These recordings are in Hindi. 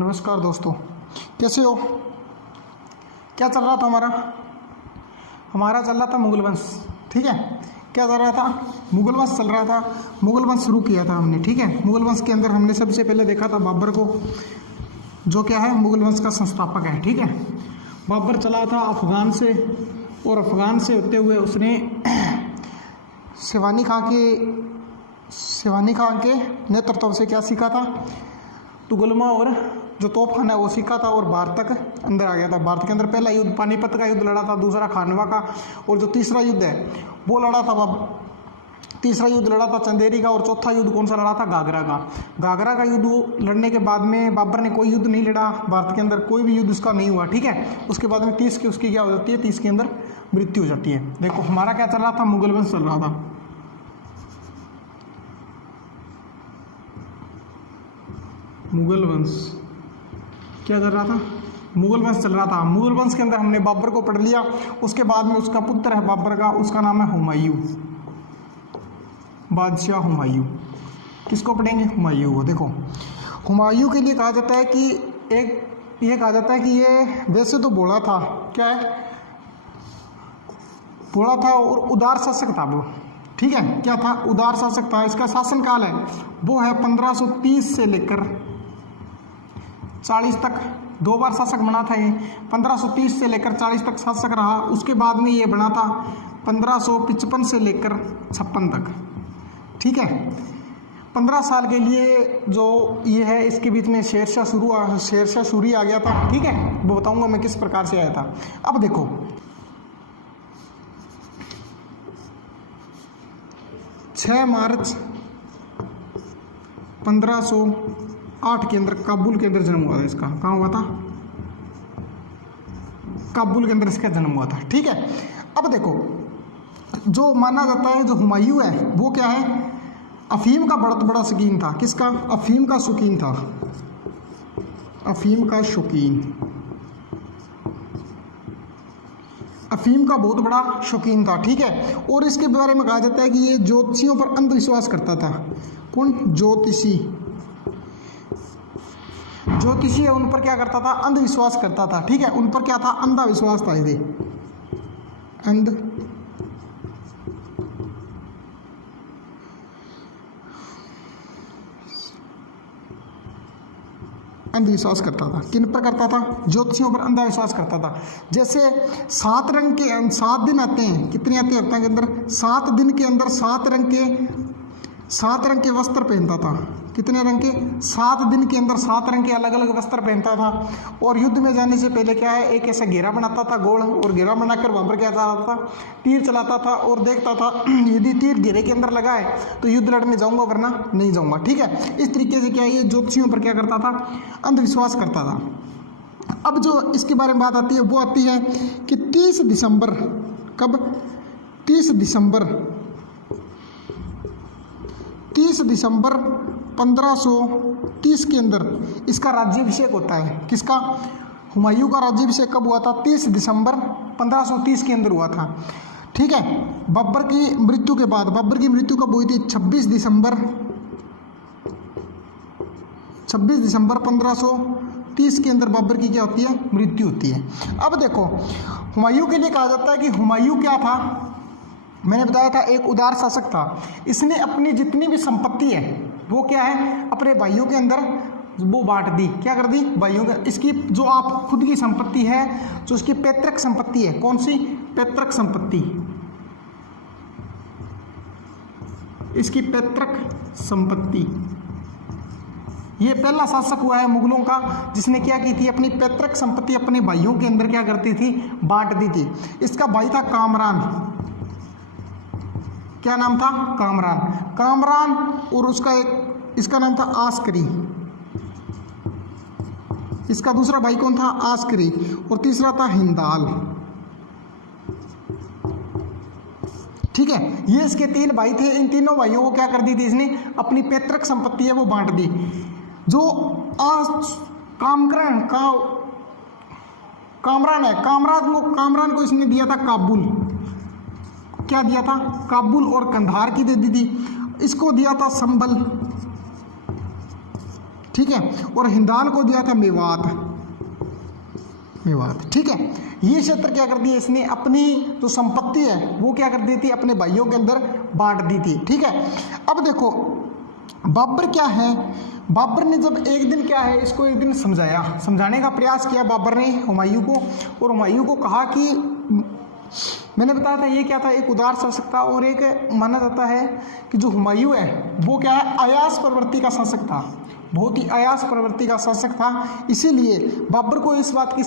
नमस्कार दोस्तों, कैसे हो? क्या चल रहा था हमारा चल रहा था मुगल वंश। ठीक है, क्या चल रहा था? मुगल वंश चल रहा था। मुगल वंश शुरू किया था हमने। ठीक है, मुगल वंश के अंदर हमने सबसे पहले देखा था बाबर को, जो क्या है मुगल वंश का संस्थापक है। ठीक है, बाबर चला था अफगान से, और अफगान से होते हुए उसने शिवानी खां के नेतृत्व से क्या सीखा था? तुगलमा और जो तोप खाना है वो सीखा था, और भारत तक अंदर आ गया था। भारत के अंदर पहला युद्ध पानीपत का युद्ध लड़ा था, दूसरा खानवा का, और जो तीसरा युद्ध है वो लड़ा था तीसरा युद्ध लड़ा था चंदेरी का, और चौथा युद्ध कौन सा लड़ा था? घाघरा का युद्ध लड़ने के बाद में बाबर ने कोई युद्ध नहीं लड़ा भारत के अंदर, कोई भी युद्ध उसका नहीं हुआ। ठीक है, उसके बाद में 30 की उसकी क्या हो जाती है? 30 के अंदर मृत्यु हो जाती है। देखो हमारा क्या चल रहा था? मुगल वंश चल रहा था। मुगल वंश क्या कर रहा था? मुगल वंश चल रहा था। मुगल वंश के अंदर हमने बाबर को पढ़ लिया। उसके बाद में उसका पुत्र है बाबर का, उसका नाम है हुमायूं, बादशाह हुमायूं। किसको पढ़ेंगे? हुमायूं को। देखो हुमायूं के लिए कहा जाता है कि ये कहा जाता है कि ये वैसे तो भोला था, क्या है? भोला था और उदार शासक था वो। ठीक है, क्या था? उदार शासक था। इसका शासन काल है वो है 1530 से लेकर 40 तक। 2 बार शासक बना था ये। 1530 से लेकर 40 तक शासक रहा। उसके बाद में ये बना था 1555 से लेकर 56 तक। ठीक है, 15 साल के लिए जो ये है, इसके बीच में शेरशाह सूरी आ गया था। ठीक है, वो बताऊंगा मैं किस प्रकार से आया था। अब देखो 6 मार्च 1508 के अंदर काबुल के अंदर जन्म हुआ था इसका। कहाँ हुआ था? काबुल के अंदर इसका जन्म हुआ था। ठीक है, अब देखो जो माना जाता है जो हुमायूं है वो क्या है? अफीम का बहुत बड़ा शौकीन था। किसका? अफीम का शौकीन था। अफीम का बहुत बड़ा शौकीन था। ठीक है, और इसके बारे में कहा जाता है कि ये ज्योतिषियों पर अंधविश्वास करता था। कौन? ज्योतिषी है, उन पर क्या करता था? अंधविश्वास करता था। ठीक है, उन पर क्या था? अंधविश्वास था। ये अंधविश्वास करता था। किन पर करता था? ज्योतिषियों पर अंधविश्वास करता था। जैसे 7 दिन आते हैं, कितने आते हैं हफ्ते के अंदर? 7 दिन के अंदर 7 रंग के वस्त्र पहनता था। कितने रंग के? 7 दिन के अंदर 7 रंग के अलग अलग वस्त्र पहनता था। और युद्ध में जाने से पहले क्या है, एक ऐसा घेरा बनाता था गोल, और घेरा बनाकर वहाँ पर क्या चलाता था? तीर चलाता था, और देखता था यदि तीर घेरे के अंदर लगा है तो युद्ध लड़ने जाऊंगा, वरना नहीं जाऊंगा। ठीक है, इस तरीके से क्या है, ये ज्योतिषियों पर क्या करता था? अंधविश्वास करता था। अब जो इसके बारे में बात आती है वो आती है कि 30 दिसंबर, कब? 30 दिसंबर 1530 के अंदर इसका राज्याभिषेक होता है। किसका? हुमायूं का राज्याभिषेक कब हुआ था? 30 दिसंबर 1530 के अंदर हुआ था। ठीक है, बाबर की मृत्यु के बाद, बाबर की मृत्यु कब हुई थी? 26 दिसंबर 1530 के अंदर बाबर की क्या होती है? मृत्यु होती है। अब देखो हुमायूं के लिए कहा जाता है कि हुमायूं क्या था? मैंने बताया था एक उदार शासक था। इसने अपनी जितनी भी संपत्ति है वो क्या है? अपने भाइयों के अंदर वो बांट दी। क्या कर दी? भाइयों के। इसकी जो आप खुद की संपत्ति है, जो उसकी पैतृक संपत्ति है, कौन सी? पैतृक संपत्ति। इसकी पैतृक संपत्ति, ये पहला शासक हुआ है मुगलों का जिसने क्या की थी? अपनी पैतृक संपत्ति अपने भाइयों के अंदर क्या करती थी? बांट दी थी। इसका भाई था कामरान। क्या नाम था? कामरान। और इसका नाम था आस्करी। इसका दूसरा भाई कौन था? आस्करी। और तीसरा था हिंदाल। ठीक है, ये इसके 3 भाई थे। इन तीनों भाइयों को क्या कर दी थी इसने? अपनी पैतृक संपत्ति है वो बांट दी। जो कामरान है, कामरान को इसने दिया था काबुल। क्या दिया था? काबुल और कंधार की दे दी थी। इसको दिया था संभल। ठीक है, और हिंदाल को दिया था मेवात, मेवात, ठीक है। ये क्षेत्र क्या कर दिया इसने, अपनी जो संपत्ति है वो क्या कर दी थी, अपने भाइयों के अंदर बांट दी थी, ठीक है। अब देखो बाबर क्या है, बाबर ने जब एक दिन क्या है इसको एक दिन समझाने का प्रयास किया बाबर ने हुमायूं को, और हुमायूं को कहा कि मैंने बताया था ये क्या था, एक उदार शासक था, और एक माना जाता है कि जो हुमायूं है वो क्या है, अयास प्रवृत्ति का शासक था, बहुत ही अयास प्रवृत्ति का शासक था। इसीलिए बाबर को इस बात की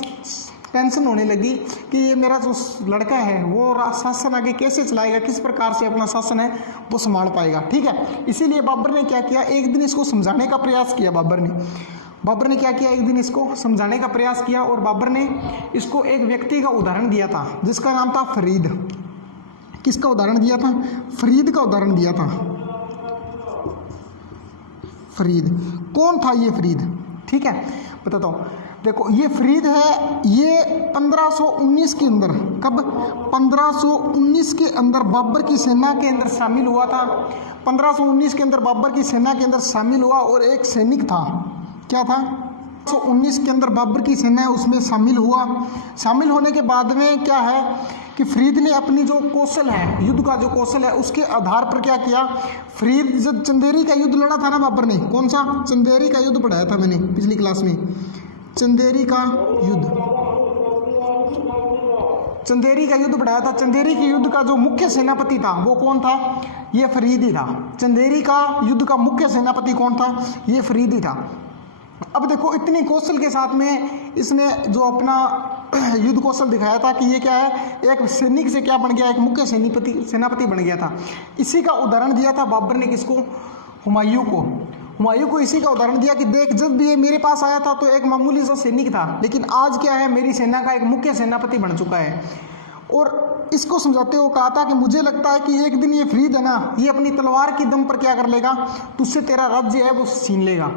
टेंशन होने लगी कि ये मेरा जो लड़का है वो शासन आगे कैसे चलाएगा, किस प्रकार से अपना शासन है वो संभाल पाएगा, ठीक है। इसीलिए बाबर ने क्या किया, एक दिन इसको समझाने का प्रयास किया बाबर ने क्या किया, एक दिन इसको समझाने का प्रयास किया, और बाबर ने इसको एक व्यक्ति का उदाहरण दिया था जिसका नाम था फरीद। किसका उदाहरण दिया था, फरीद का उदाहरण दिया था। फरीद कौन था, ये फरीद, ठीक है, बताता हूँ। देखो ये फरीद है, ये 1519 के अंदर, कब, 1519 के अंदर बाबर की सेना के अंदर शामिल हुआ था। 1519 के अंदर बाबर की सेना के अंदर शामिल हुआ, और एक सैनिक था, क्या था, 1519 के अंदर बाबर की सेना है उसमें शामिल हुआ। शामिल होने के बाद में क्या है कि फरीद ने अपनी जो कौशल है, युद्ध का जो कौशल है उसके आधार पर क्या किया, फरीद जब चंदेरी का युद्ध लड़ा था ना बाबर ने, कौन सा, चंदेरी का युद्ध पढ़ाया था मैंने पिछली क्लास में, चंदेरी का युद्ध, चंदेरी का युद्ध पढ़ाया था। चंदेरी के युद्ध का जो मुख्य सेनापति था वो कौन था, ये फरीद ही था। चंदेरी का युद्ध का मुख्य सेनापति कौन था, ये फरीद ही था। अब देखो इतनी कौशल के साथ में इसने जो अपना युद्ध कौशल दिखाया था कि ये क्या है, एक सैनिक से क्या बन गया, एक मुख्य सेनापति बन गया था। इसी का उदाहरण दिया था बाबर ने किसको, हुमायूं को इसी का उदाहरण दिया कि देख, जब भी ये मेरे पास आया था तो एक मामूली सा सैनिक था, लेकिन आज क्या है, मेरी सेना का एक मुख्य सेनापति बन चुका है। और इसको समझाते हुए कहा था कि मुझे लगता है कि एक दिन ये फरीद है ना, ये अपनी तलवार की दम पर क्या कर लेगा, तुझसे तेरा राज्य है वो छीन लेगा।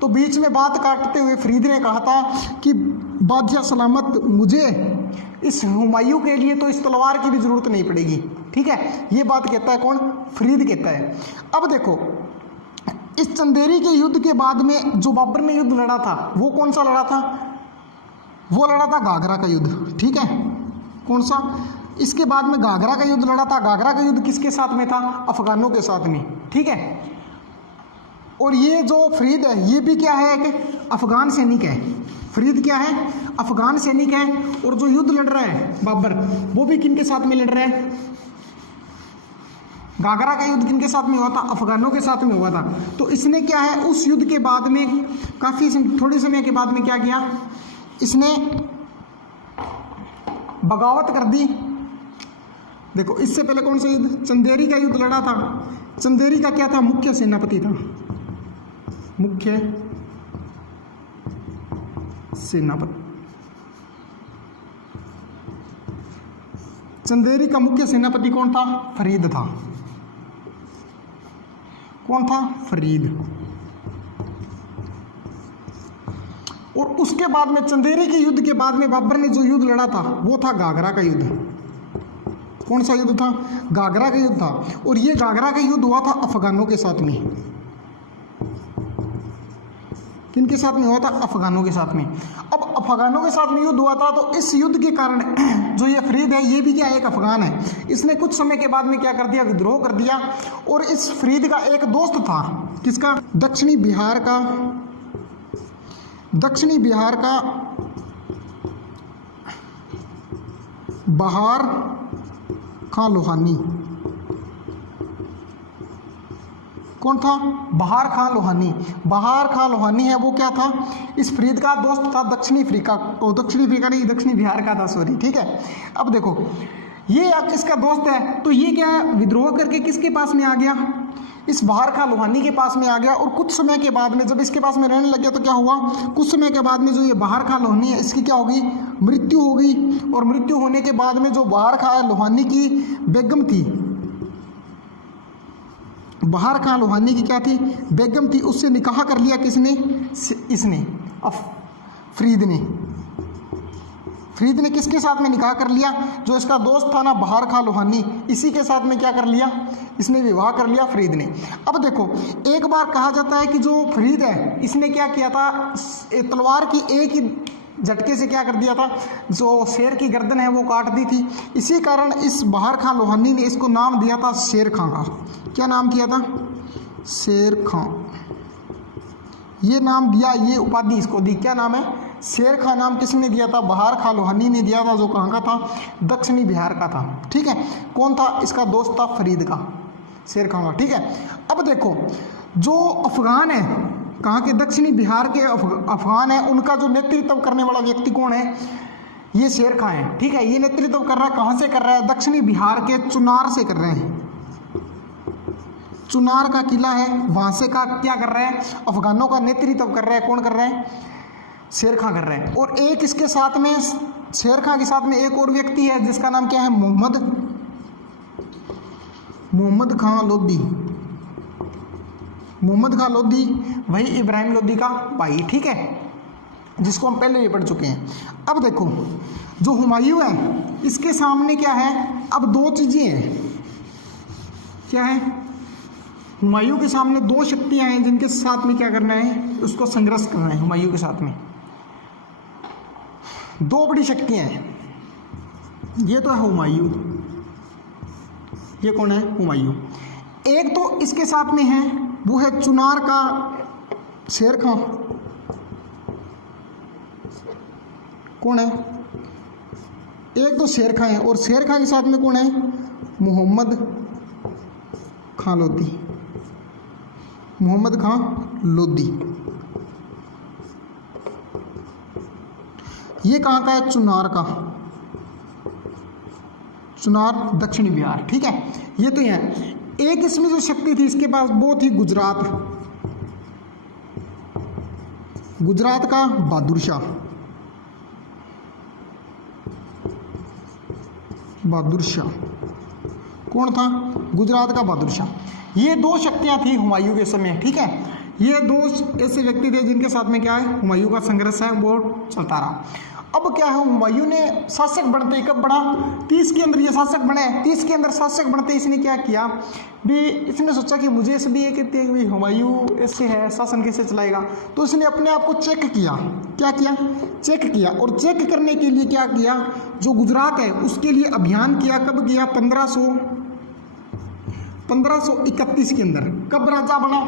तो बीच में बात काटते हुए फरीद ने कहा था कि बादशाह सलामत, मुझे इस हुमायूं के लिए तो इस तलवार की भी जरूरत नहीं पड़ेगी, ठीक है। ये बात कहता है कौन, फरीद कहता है। अब देखो इस चंदेरी के युद्ध के बाद में जो बाबर ने युद्ध लड़ा था वो कौन सा लड़ा था, वो लड़ा था घाघरा का युद्ध, ठीक है, कौन सा, इसके बाद में घाघरा का युद्ध लड़ा था। घाघरा का युद्ध किसके साथ में था, अफगानों के साथ में, ठीक है। और ये जो फरीद है ये भी क्या है, एक अफगान सैनिक है। फरीद क्या है, अफगान सैनिक है। और जो युद्ध लड़ रहा है बाबर, वो भी किनके साथ में लड़ रहा है, घाघरा का युद्ध किनके साथ में हुआ था, अफगानों के साथ में हुआ था। तो इसने क्या है, उस युद्ध के बाद में थोड़े समय के बाद में क्या किया, इसने बगावत कर दी। देखो इससे पहले कौन सा युद्ध, चंदेरी का युद्ध लड़ा था। चंदेरी का क्या था, मुख्य सेनापति था, मुख्य सेनापति। चंदेरी का मुख्य सेनापति कौन था, फरीद था। कौन था, फरीद। और उसके बाद में चंदेरी के युद्ध के बाद में बाबर ने जो युद्ध लड़ा था वो था घाघरा का युद्ध। कौन सा युद्ध था, घाघरा का युद्ध था। और ये घाघरा का युद्ध हुआ था अफगानों के साथ में। किनके साथ में हुआ था, अफगानों के साथ में। अब अफगानों के साथ में युद्ध हुआ था, तो इस युद्ध के कारण जो ये फरीद है ये भी क्या एक अफगान है। इसने कुछ समय के बाद में क्या कर दिया, विद्रोह कर दिया। और इस फरीद का एक दोस्त था, किसका, दक्षिणी बिहार का बहार खां लोहानी। कौन था, बहार खां लोहानी। बहार खां लोहानी है वो क्या था, इस फरीद का दोस्त था। दक्षिणी दक्षिणी बिहार का था, सॉरी, ठीक है। अब देखो ये इसका दोस्त है, तो ये क्या है, विद्रोह करके किसके पास में आ गया, इस बहार खां लोहानी के पास में आ गया। और कुछ समय के बाद में जब इसके पास में रहने लग गया तो क्या हुआ, कुछ समय के बाद में जो ये बहार खां लोहानी है इसकी क्या होगी, मृत्यु हो गई। और मृत्यु होने के बाद में जो बहार खां लोहानी की बेगम थी, बहार खां लोहानी की क्या थी, बेगम थी, उससे निकाह कर लिया किसने, इसने, फरीद ने। फरीद ने किसके साथ में निकाह कर लिया? जो इसका दोस्त था ना बहार खां लोहानी, इसी के साथ में क्या कर लिया? इसने विवाह कर लिया फरीद ने। अब देखो, एक बार कहा जाता है कि जो फरीद है इसने क्या किया था, तलवार की एक ही झटके से क्या कर दिया था, जो शेर की गर्दन है वो काट दी थी। इसी कारण इस बहार खां लोहानी ने इसको नाम दिया था शेर खां का। क्या नाम किया था? शेर खां। ये नाम दिया, ये उपाधि इसको दी। क्या नाम है? शेर खां नाम किसने दिया था? बहार खां लोहानी ने दिया था, जो कहाँ का था? दक्षिणी बिहार का था। ठीक है, कौन था? इसका दोस्त था फरीद का, शेर खां का। ठीक है, अब देखो, जो अफगान है, कहाँ के? दक्षिणी बिहार के अफगान है, उनका जो नेतृत्व करने वाला व्यक्ति कौन है? ये शेर खां है। ठीक है, ये नेतृत्व कर रहा है, कहाँ से कर रहा है? दक्षिणी बिहार के चुनार से कर रहे हैं। चुनार का किला है, वहां से का क्या कर रहा है? अफगानों का नेतृत्व कर रहा है। कौन कर रहा है? शेर खां कर रहे हैं। और एक इसके साथ में, शेर खां के साथ में एक और व्यक्ति है जिसका नाम क्या है? मोहम्मद खां लोधी। मोहम्मद खां लोधी वही इब्राहिम लोधी का भाई। ठीक है, जिसको हम पहले भी पढ़ चुके हैं। अब देखो, जो हुमायूं है इसके सामने क्या है? अब दो चीजें हैं। क्या है? हुमायूं के सामने दो शक्तियां हैं जिनके साथ में क्या करना है? उसको संघर्ष करना है। हुमायूं के साथ में दो बड़ी शक्तियां हैं। ये तो है हुमायूं, ये कौन है? हुमायूं। एक तो इसके साथ में है, वो है चुनार का शेर खां। कौन है? एक तो शेर खां है, और शेर खां के साथ में कौन है? मोहम्मद खां लोधी। मोहम्मद खां लोधी। ये कहाँ का है? चुनार का। चुनार दक्षिणी बिहार। ठीक है, ये तो है। एक इसमें जो शक्ति थी इसके पास, वो थी गुजरात। गुजरात का बहादुर शाह। बहादुर शाह कौन था? गुजरात का बहादुर शाह। ये दो शक्तियां थी हुमायूं के समय। ठीक है, ये दो ऐसे व्यक्ति थे जिनके साथ में क्या है? हुमायूं का संघर्ष है वो चलता रहा। अब क्या है? हुमायूं ने शासक बनते, कब बना? 30 के अंदर ये शासक बने। 30 के अंदर शासक बनते इसने क्या किया भी? इसने सोचा कि मुझे ऐसे भी ये कहते हैं कि हुमायूं ऐसे है, शासन कैसे चलाएगा? तो इसने अपने आप को चेक किया। क्या किया? चेक किया। और चेक करने के लिए क्या किया? जो गुजरात है उसके लिए अभियान किया। कब किया? 1531 के अंदर। कब राजा बना?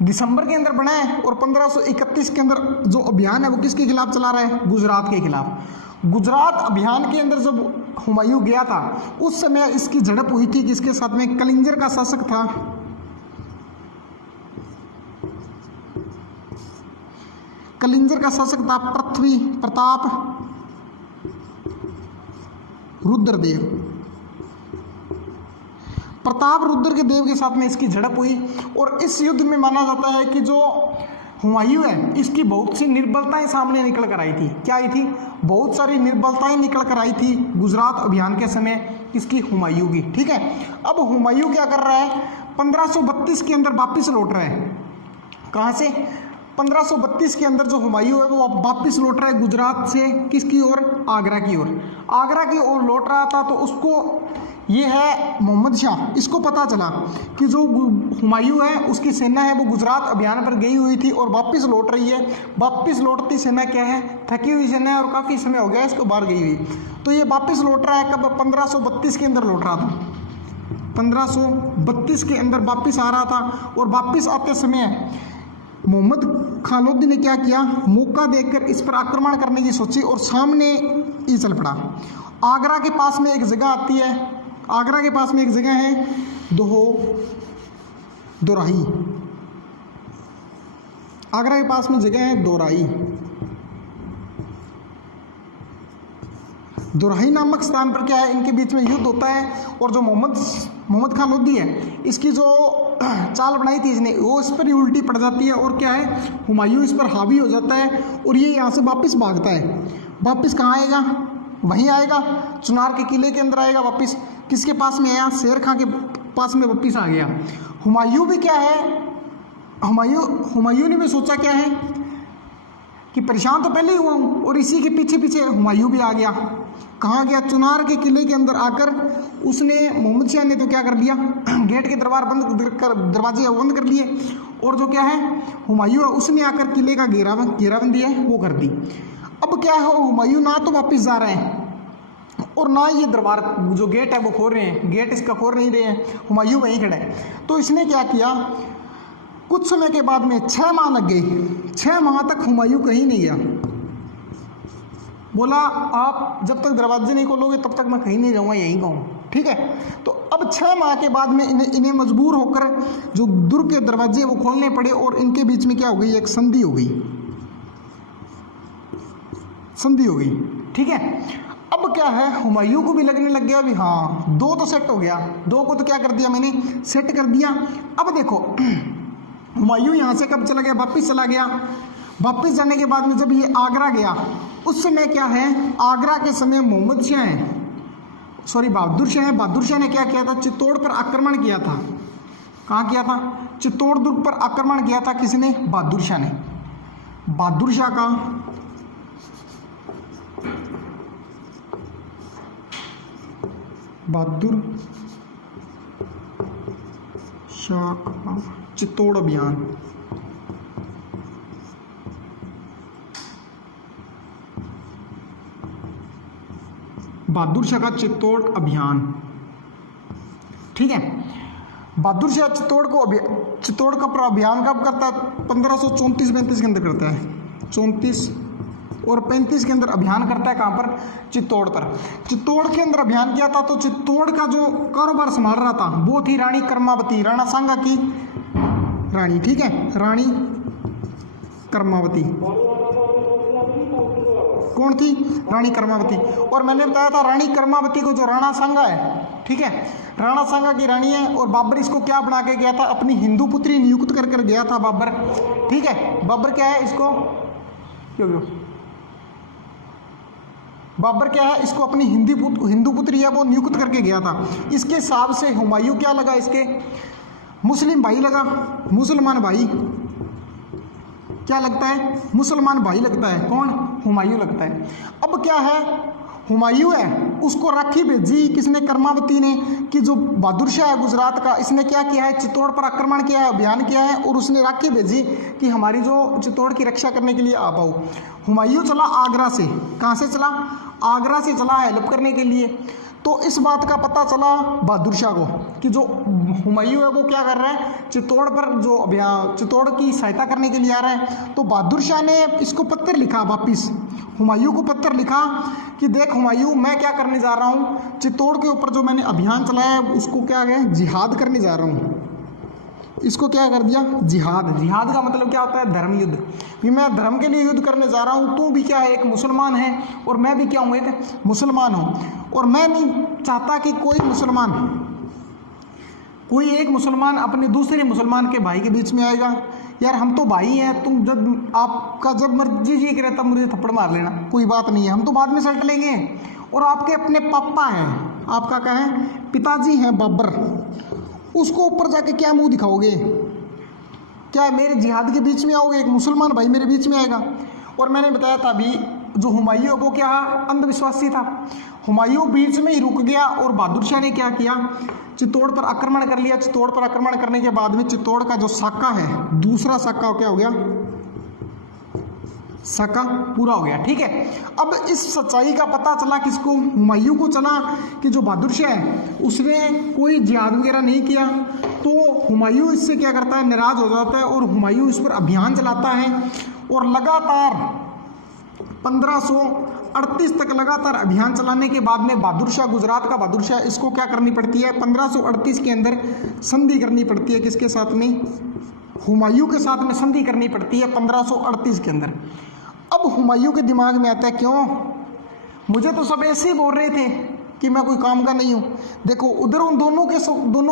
दिसंबर के अंदर बना है। और 1531 के अंदर जो अभियान है वो किसके खिलाफ चला रहा है? गुजरात के खिलाफ। गुजरात अभियान के अंदर जब हुमायूं गया था उस समय इसकी झड़प हुई थी किसके साथ में? कलिंजर का शासक था। कलिंजर का शासक था पृथ्वी प्रताप रुद्रदेव। प्रताप रुद्र के देव के साथ में इसकी झड़प हुई। और इस युद्ध में माना जाता है कि जो हुमायूं है इसकी बहुत सी निर्बलताएं सामने निकल कर आई थी। क्या आई थी? बहुत सारी निर्बलताएं निकल कर आई थी गुजरात अभियान के समय, किसकी? हुमायूं की। ठीक है, अब हुमायूं क्या कर रहा है? 1532 के अंदर वापिस लौट रहा है। कहाँ से? 1532 के अंदर जो हुमायूं है वो वापिस लौट रहा है गुजरात से। किसकी ओर? आगरा की ओर। आगरा की ओर लौट रहा था तो उसको, ये है मोहम्मद शाह, इसको पता चला कि जो हुमायूं है उसकी सेना है वो गुजरात अभियान पर गई हुई थी और वापस लौट रही है। वापस लौटती सेना क्या है? थकी हुई सेना है और काफ़ी समय हो गया इसको बाहर गई हुई। तो ये वापस लौट रहा है। कब? 1532 के अंदर लौट रहा था। 1532 के अंदर वापस आ रहा था। और वापस आते समय मोहम्मद खां लोधी ने क्या किया? मौका देखकर इस पर आक्रमण करने की सोची और सामने ये चल पड़ा। आगरा के पास में एक जगह आती है, आगरा के पास में एक जगह है दोराही। आगरा के पास में जगह है दोराही। दोराही नामक स्थान पर क्या है? इनके बीच में युद्ध होता है। और जो मोहम्मद खां लोधी है इसकी जो चाल बनाई थी इसने, वो इस पर ही उल्टी पड़ जाती है। और क्या है? हुमायूं इस पर हावी हो जाता है और ये यहाँ से वापस भागता है। वापस कहाँ आएगा? वहीं आएगा, चुनार के किले के अंदर आएगा वापस। किसके पास में आया? शेर खां के पास में वापस आ गया। हुमायूं भी क्या है? हुमायूं ने भी सोचा क्या है कि परेशान तो पहले ही हुआ हूँ। और इसी के पीछे पीछे हुमायूं भी आ गया। कहाँ गया? चुनार के किले के अंदर आकर उसने, मोहम्मद शाह ने तो क्या कर लिया, गेट के दरवाजे बंद कर लिए। और जो क्या है, हुमायूं है उसने आकर किले का घेराबंदी है वो कर दी। अब क्या है, हुमायूं ना तो वापस जा रहे हैं और ना ये दरबार जो गेट है वो खोल रहे हैं, गेट इसका खोल नहीं रहे हैं, हुमायूं वहीं खड़ा है। तो इसने क्या किया, कुछ समय के बाद में 6 माह लग गए, 6 माह तक हुमायूं कहीं नहीं गया। बोला आप जब तक दरवाजे नहीं खोलोगे तब तक मैं कहीं नहीं जाऊंगा, यहीं कहूँ, ठीक है। तो अब 6 माह के बाद में इन्हें मजबूर होकर जो दुर्ग के दरवाजे वो खोलने पड़े और इनके बीच में क्या हो गई, एक संधि हो गई, संधि हो गई, ठीक है। अब क्या है, हुमायूं को भी लगने लग गया भी हाँ 2 तो सेट हो गया, 2 को तो क्या कर दिया मैंने, सेट कर दिया। अब देखो हुमायूं यहाँ से कब चला गया, वापिस चला गया। वापिस जाने के बाद में जब ये आगरा गया उस समय क्या है, आगरा के समय मोहम्मद शाह है, सॉरी बहादुर शाह है, बहादुर शाह ने क्या किया था, चित्तौड़ पर आक्रमण किया था। कहाँ किया था? चित्तौड़ दुर्ग पर आक्रमण किया था। किसने? बहादुर शाह ने। बहादुर शाह का बहादुर शाह का चित्तौड़ अभियान, बहादुर शाह का चित्तौड़ अभियान, ठीक है। बहादुर शाह चित्तौड़ का अभियान कब करता है? 1534-35 के अंदर करता है, 34 और 35 के अंदर अभियान करता है। कहाँ पर? चित्तौड़ पर। चित्तौड़ के अंदर अभियान किया था। तो चित्तौड़ का जो कारोबार संभाल रहा था वो थी रानी कर्मावती, राणा सांगा की रानी, ठीक है, रानी कर्मावती। कौन थी? रानी कर्मावती। और मैंने बताया था रानी कर्मावती को जो राणा सांगा है, ठीक है, राणा सांगा की रानी है। और बाबर इसको क्या बना के गया था, अपनी हिंदू पुत्री नियुक्त कर गया था बाबर, ठीक है। बाबर क्या है, इसको बाबर क्या है, इसको अपनी हिंदू पुत्री है वो नियुक्त करके गया था। इसके हिसाब से हुमायूं क्या लगा, इसके मुस्लिम भाई लगा, मुसलमान भाई क्या लगता है, मुसलमान भाई लगता है। कौन? हुमायूं लगता है। अब क्या है, हुमायूं है उसको राखी भेजी किसने? कर्मावती ने, कि जो बहादुर शाह है गुजरात का, इसने क्या किया है, चित्तौड़ पर आक्रमण किया है, अभियान किया है। और उसने राखी भेजी कि हमारी जो चित्तौड़ की रक्षा करने के लिए आ पाओ। हुमायूं चला आगरा से, कहाँ से चला? आगरा से चला हेल्प करने के लिए। तो इस बात का पता चला बहादुर शाह को कि जो हुमायूं है वो क्या कर रहा है, चित्तौड़ पर जो अभियान, चित्तौड़ की सहायता करने के लिए आ रहा है। तो बहादुर शाह ने इसको पत्र लिखा, वापिस हुमायूं को पत्र लिखा कि देख हुमायूं, मैं क्या करने जा रहा हूँ, चित्तौड़ के ऊपर जो मैंने अभियान चलाया है उसको क्या है, जिहाद करने जा रहा हूँ। इसको क्या कर दिया? जिहाद। जिहाद का मतलब क्या होता है? धर्म युद्ध। कि मैं धर्म के लिए युद्ध करने जा रहा हूँ। तू भी क्या है, एक मुसलमान है, और मैं भी क्या हूँ, एक मुसलमान हूँ। और मैं नहीं चाहता कि कोई एक मुसलमान अपने दूसरे मुसलमान के भाई के बीच में आएगा। यार हम तो भाई हैं, तुम जब मर्जी जी करे तब मुझे थप्पड़ मार लेना, कोई बात नहीं है, हम तो बाद में सल्ट लेंगे। और आपके अपने पापा हैं, आपका क्या है, पिताजी हैं बाबर, उसको ऊपर जाके क्या मुंह दिखाओगे? क्या मेरे जिहाद के बीच में आओगे? एक मुसलमान भाई मेरे बीच में आएगा। और मैंने बताया था अभी, जो हुमायूं वो क्या अंधविश्वासी था। हुमायूं बीच में ही रुक गया और बहादुर शाह ने क्या किया, चित्तौड़ पर आक्रमण कर लिया। चित्तौड़ पर आक्रमण करने के बाद में चित्तौड़ का जो साका है, दूसरा साका क्या हो गया, साका पूरा हो गया, ठीक है। अब इस सच्चाई का पता चला किसको? हुमायूं को चला कि जो बहादुर शाह है उसने कोई जिहाद वगैरह नहीं किया। तो हुमायूं इससे क्या करता है, नाराज हो जाता है और हुमायूं इस पर अभियान चलाता है। और लगातार 1538 तक लगातार अभियान चलाने के बाद में बहादुर शाह, गुजरात का बहादुर शाह, इसको क्या करनी पड़ती है, 1538 के अंदर संधि करनी पड़ती है। किसके साथ में? हुमायूं के साथ में संधि करनी पड़ती है 1538 के अंदर। अब हुमायूं के दिमाग में आता है, क्यों, मुझे तो सब ऐसे ही बोल रहे थे कि मैं कोई काम का नहीं हूँ। देखो उधर उन दोनों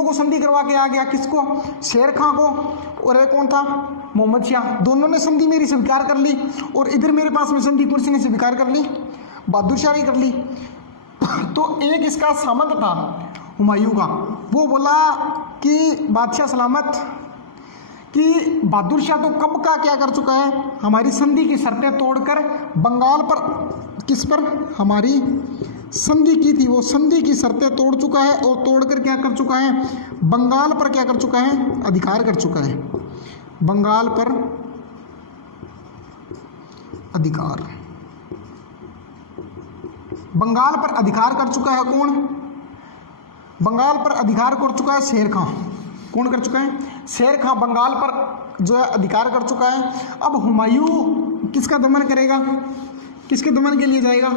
को संधि करवा के आ गया, किसको, शेर खां को, और एक कौन था, मोहम्मद शाह। दोनों ने संधि मेरी स्वीकार कर ली। और इधर मेरे पास में संधि कुर्सी ने स्वीकार कर ली, बहादुर शाह ने कर ली। तो एक इसका सामंत था हुमायूं का, वो बोला कि बादशाह सलामत, कि बहादुर शाह तो कब का क्या कर चुका है, हमारी संधि की शर्तें तोड़कर बंगाल पर, किस पर, हमारी संधि की थी वो संधि की शर्तें तोड़ चुका है और तोड़कर क्या कर चुका है, बंगाल पर क्या कर चुका है, अधिकार कर चुका है, बंगाल पर अधिकार, बंगाल पर अधिकार कर चुका है कौन, बंगाल पर अधिकार कर चुका है शेर खां। कौन कर चुका है, शेर खां बंगाल पर जो है अधिकार कर चुका है। अब हुमायूं किसका दमन करेगा, किसके दमन के लिए जाएगा,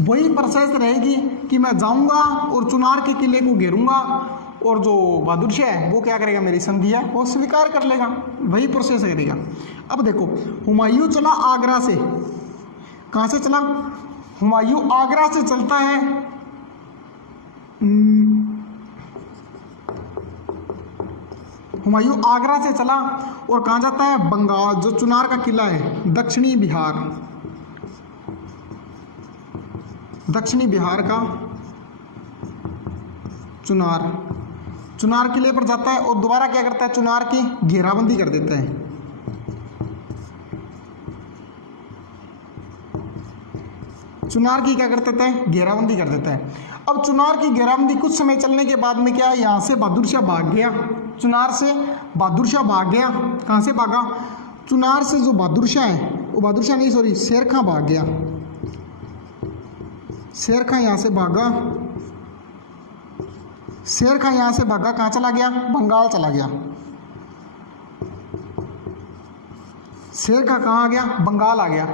वही प्रोसेस रहेगी कि मैं जाऊंगा और चुनार के किले को घेरूंगा और जो बहादुर शाह है वो क्या करेगा, मेरी संधि है वो स्वीकार कर लेगा, वही प्रोसेस करेगा। अब देखो हुमायूं चला आगरा से, कहाँ से चला, हुमायूं आगरा से चलता है हुमायूं आगरा से चला और कहाँ जाता है, बंगाल, जो चुनार का किला है, दक्षिणी बिहार, दक्षिणी बिहार का चुनार, चुनार किले पर जाता है और दोबारा क्या करता है, चुनार की घेराबंदी कर देता है। चुनार की क्या कर देता है, घेराबंदी कर देता है। अब चुनार की घेराबंदी कुछ समय चलने के बाद में क्या है, यहाँ से बहादुर शाह भाग गया, चुनार से बहादुर शाह भाग गया, कहाँ से भागा, चुनार से जो बहादुर शाह है, वो बहादुर शाह नहीं सॉरी शेर खां भाग गया, शेर खां यहाँ से भागा, शेर खां यहाँ से भागा, कहाँ चला गया, बंगाल चला गया, शेर खां कहाँ आ गया, बंगाल आ गया।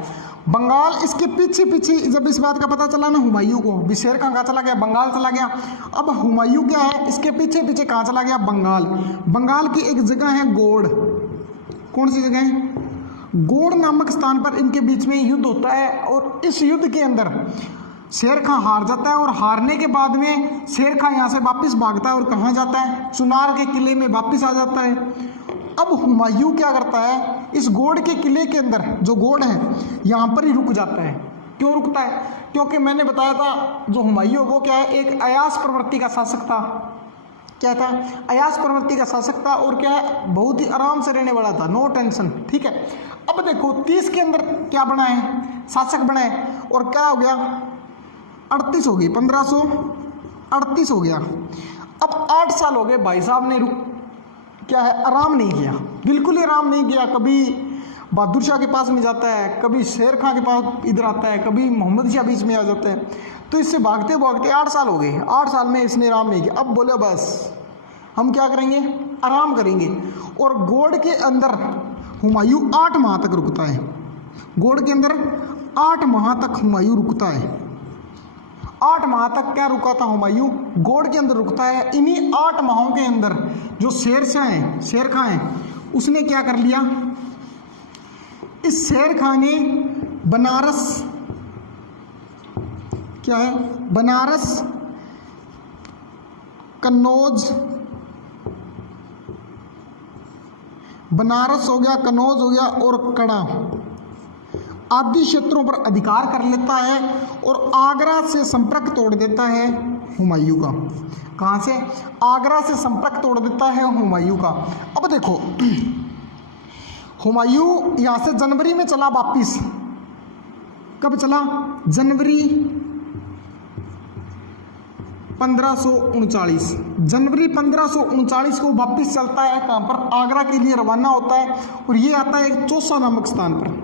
बंगाल इसके पीछे पीछे जब इस बात का पता चला ना हुमायूं को, भी शेर खां कहाँ चला गया, बंगाल चला गया। अब हुमायूं क्या है, इसके पीछे पीछे कहाँ चला गया, बंगाल। बंगाल की एक जगह है गोड़, कौन सी जगह है, गोड़ नामक स्थान पर इनके बीच में युद्ध होता है और इस युद्ध के अंदर शेर खां हार जाता है और हारने के बाद में शेर खां यहाँ से वापस भागता है और कहाँ जाता है, चुनार के किले में वापस आ जाता है। अब हुमायूं क्या करता है, इस गोड़ के किले के अंदर जो गोड़ है यहाँ पर ही रुक जाता है। क्यों रुकता है, क्योंकि मैंने बताया था जो हुमायूं वो क्या है, एक अयास प्रवृत्ति का शासक था। क्या था, अयास प्रवृत्ति का शासक था और क्या है, बहुत ही आराम से रहने वाला था, नो टेंशन। ठीक है, अब देखो 30 के अंदर क्या बना है, शासक बना है और क्या हो गया, 38 हो गई, 1538 हो गया। अब 8 साल हो गए भाई साहब ने क्या है, आराम नहीं किया, बिल्कुल ही आराम नहीं किया। कभी बहादुर शाह के पास में जाता है, कभी शेर खां के पास इधर आता है, कभी मोहम्मद शाह बीच में आ जाता है। तो इससे भागते भागते 8 साल हो गए, 8 साल में इसने आराम नहीं किया। अब बोले बस हम क्या करेंगे, आराम करेंगे। और गोड़ के अंदर हुमायूं 8 माह तक रुकता है, गोड़ के अंदर 8 माह तक हुमायूं रुकता है। 8 माह तक क्या रुका था हुमायूं, गोड़ के अंदर रुकता है। इन्हीं 8 माहों के अंदर जो शेर खां है, उसने क्या कर लिया, इस शेर खां ने बनारस, क्या है, बनारस, कन्नौज, बनारस हो गया, कन्नौज हो गया और कड़ा आदि क्षेत्रों पर अधिकार कर लेता है और आगरा से संपर्क तोड़ देता है हुमायूं का। कहाँ से, आगरा से संपर्क तोड़ देता है हुमायूं का। अब देखो हुमायूं यहाँ से जनवरी में चला वापिस, कब चला, जनवरी 1539, जनवरी 1539 को वापिस चलता है, कहाँ पर, आगरा के लिए रवाना होता है और ये आता है चौसा नामक स्थान पर।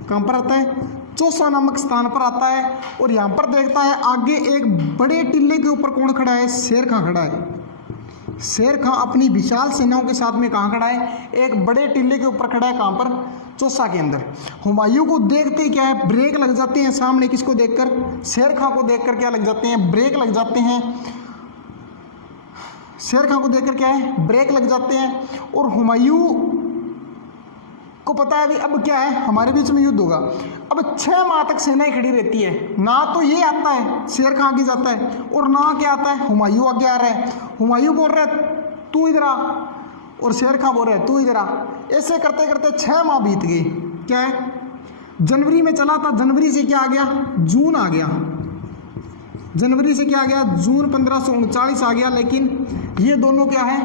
कहाँ पर आता है, चौसा नामक स्थान पर आता है और यहाँ पर देखता है आगे एक बड़े टीले के ऊपर कौन खड़ा है, शेर खां खड़ा है। शेर खां अपनी विशाल सेनाओं के साथ में कहाँ खड़ा है, एक बड़े टीले के ऊपर खड़ा है, कहाँ पर, चौसा के अंदर। हुमायूं को देखते ही क्या है, ब्रेक लग जाते हैं सामने, किसको देखकर, शेर खां को देखकर क्या लग जाते हैं, ब्रेक लग जाते हैं। शेर खां को देखकर क्या है, ब्रेक लग जाते हैं और हुमायूं को पता है भी अब क्या है, हमारे बीच में युद्ध होगा। अब 6 माह तक सेनाएं खड़ी रहती है, ना तो ये आता है शेर खां आगे जाता है और ना क्या आता है, हुमायूं आगे आ रहा है। हुमायूं बोल रहा है तू इधर आ और शेर खां बोल रहा है तू इधर आ। ऐसे करते करते 6 माह बीत गए। क्या है, जनवरी में चला था, जनवरी से क्या आ गया, जून आ गया, जनवरी से क्या आ गया, जून 1539 आ गया। लेकिन ये दोनों क्या है,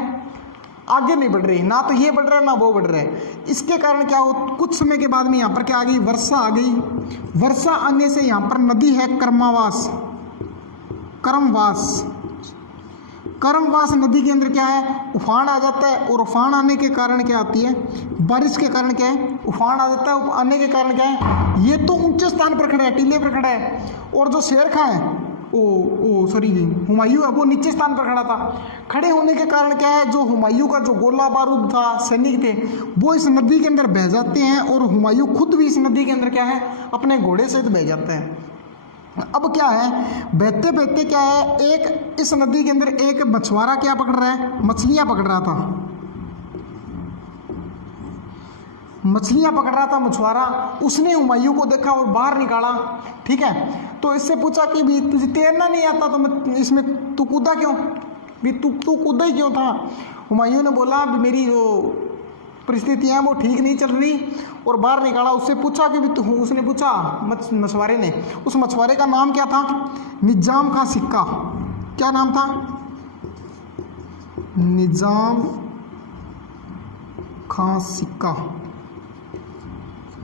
आगे नहीं बढ़ रही, ना तो ये बढ़ रहा है ना वो बढ़ रहा है। इसके कारण क्या हो, कुछ समय के बाद में यहाँ पर क्या आ गई, वर्षा आ गई। वर्षा आने से यहाँ पर नदी है कर्मवास, कर्मवास नदी के अंदर क्या है, उफान आ जाता है। और उफान आने के कारण क्या आती है, बारिश के कारण क्या है, उफान आ जाता है। आने के कारण क्या है, ये तो ऊंचे स्थान पर खड़ा है, टीले पर खड़ा है, और जो शेर खां है हुमायूं है, वो नीचे स्थान पर खड़ा था। खड़े होने के कारण क्या है, जो हुमायूं का जो गोला बारूद था, सैनिक थे, वो इस नदी के अंदर बह जाते हैं। और हुमायूं खुद भी इस नदी के अंदर क्या है, अपने घोड़े सहित बह जाता है। अब क्या है, बहते बहते क्या है, एक इस नदी के अंदर एक मछुआरा क्या पकड़ रहा है, मछलियां पकड़ रहा था, मछलियां पकड़ रहा था मछुआरा। उसने हुमायूं को देखा और बाहर निकाला, ठीक है। तो इससे पूछा कि भी तुझे तैरना नहीं आता तो मैं इसमें तू कूदा क्यों, भी तू कूदा ही क्यों था। हुमायूं ने बोला भी मेरी जो परिस्थितियाँ हैं वो ठीक नहीं चल रही, और बाहर निकाला। उससे पूछा कि भी तू, उसने पूछा मछुआरे ने, उस मछुआरे का नाम क्या था, निजाम खां सिक्का। क्या नाम था, निजाम खां सिक्का,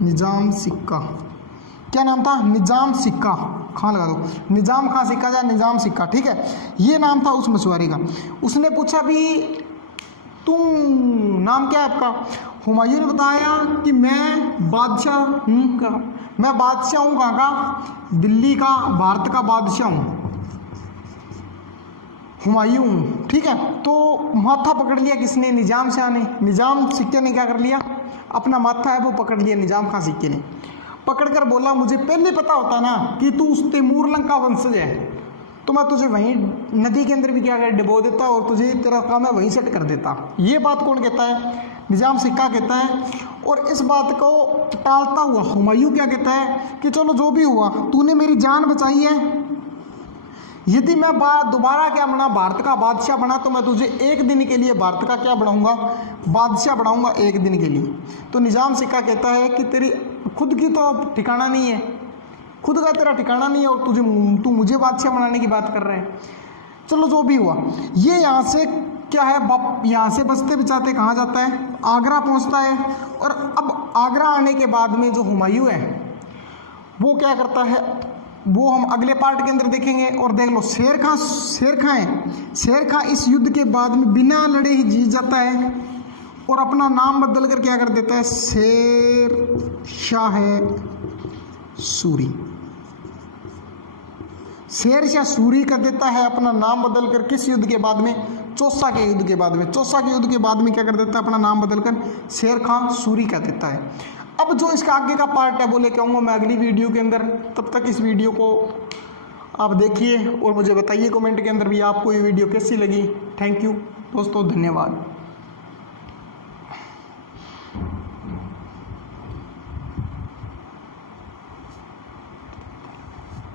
निजाम सिक्का, क्या नाम था, निजाम सिक्का, खां लगा दो, निजाम खां सिक्का या निजाम सिक्का, ठीक है, ये नाम था उस मछुआरे का। उसने पूछा भी तुम नाम क्या है आपका। हुमायूं ने बताया कि मैं बादशाह हूँ, मैं बादशाह हूँ कहाँ का, दिल्ली का, भारत का बादशाह हूँ, हुमायूं, ठीक है। तो माथा पकड़ लिया किसने, निजाम शाह ने। निजाम सिक्के ने क्या कर लिया, अपना माथा है वो पकड़ लिया निजाम खां सिक्के ने। पकड़कर बोला मुझे पहले पता होता ना कि तू उस तैमूर लंग का वंशज है, तो मैं तुझे वहीं नदी के अंदर भी क्या कर डुबो देता और तुझे तेरा काम है वहीं सेट कर देता। ये बात कौन कहता है, निजाम सिक्का कहता है। और इस बात को टालता हुआ हुमायूं क्या कहता है कि चलो जो भी हुआ, तूने मेरी जान बचाई है, यदि मैं दोबारा क्या बना, भारत का बादशाह बना, तो मैं तुझे एक दिन के लिए भारत का क्या बनाऊंगा, बादशाह बनाऊंगा एक दिन के लिए। तो निजाम सिक्का कहता है कि तेरी खुद की तो ठिकाना नहीं है, खुद का तेरा ठिकाना नहीं है, और तू मुझे बादशाह बनाने की बात कर रहे हैं। चलो जो भी हुआ, ये यहाँ से क्या है, यहाँ से बचते बचाते कहाँ जाता है, आगरा पहुँचता है। और अब आगरा आने के बाद में जो हुमायूं है वो क्या करता है, वो हम अगले पार्ट के अंदर देखेंगे। और देख लो शेर खां इस युद्ध के बाद में बिना लड़े ही जीत जाता है और अपना नाम बदल कर क्या कर देता है, शेर शाह सूरी, शेर शाह सूरी कर देता है अपना नाम बदल कर। किस युद्ध के बाद में, चौसा के युद्ध के बाद में। चौसा के युद्ध के बाद में क्या कर देता है, अपना नाम बदलकर शेर खां सूरी कर देता है। अब जो इसका आगे का पार्ट है वो लेके आऊँगा मैं अगली वीडियो के अंदर। तब तक इस वीडियो को आप देखिए और मुझे बताइए कमेंट के अंदर भी आपको ये वीडियो कैसी लगी। थैंक यू दोस्तों, धन्यवाद।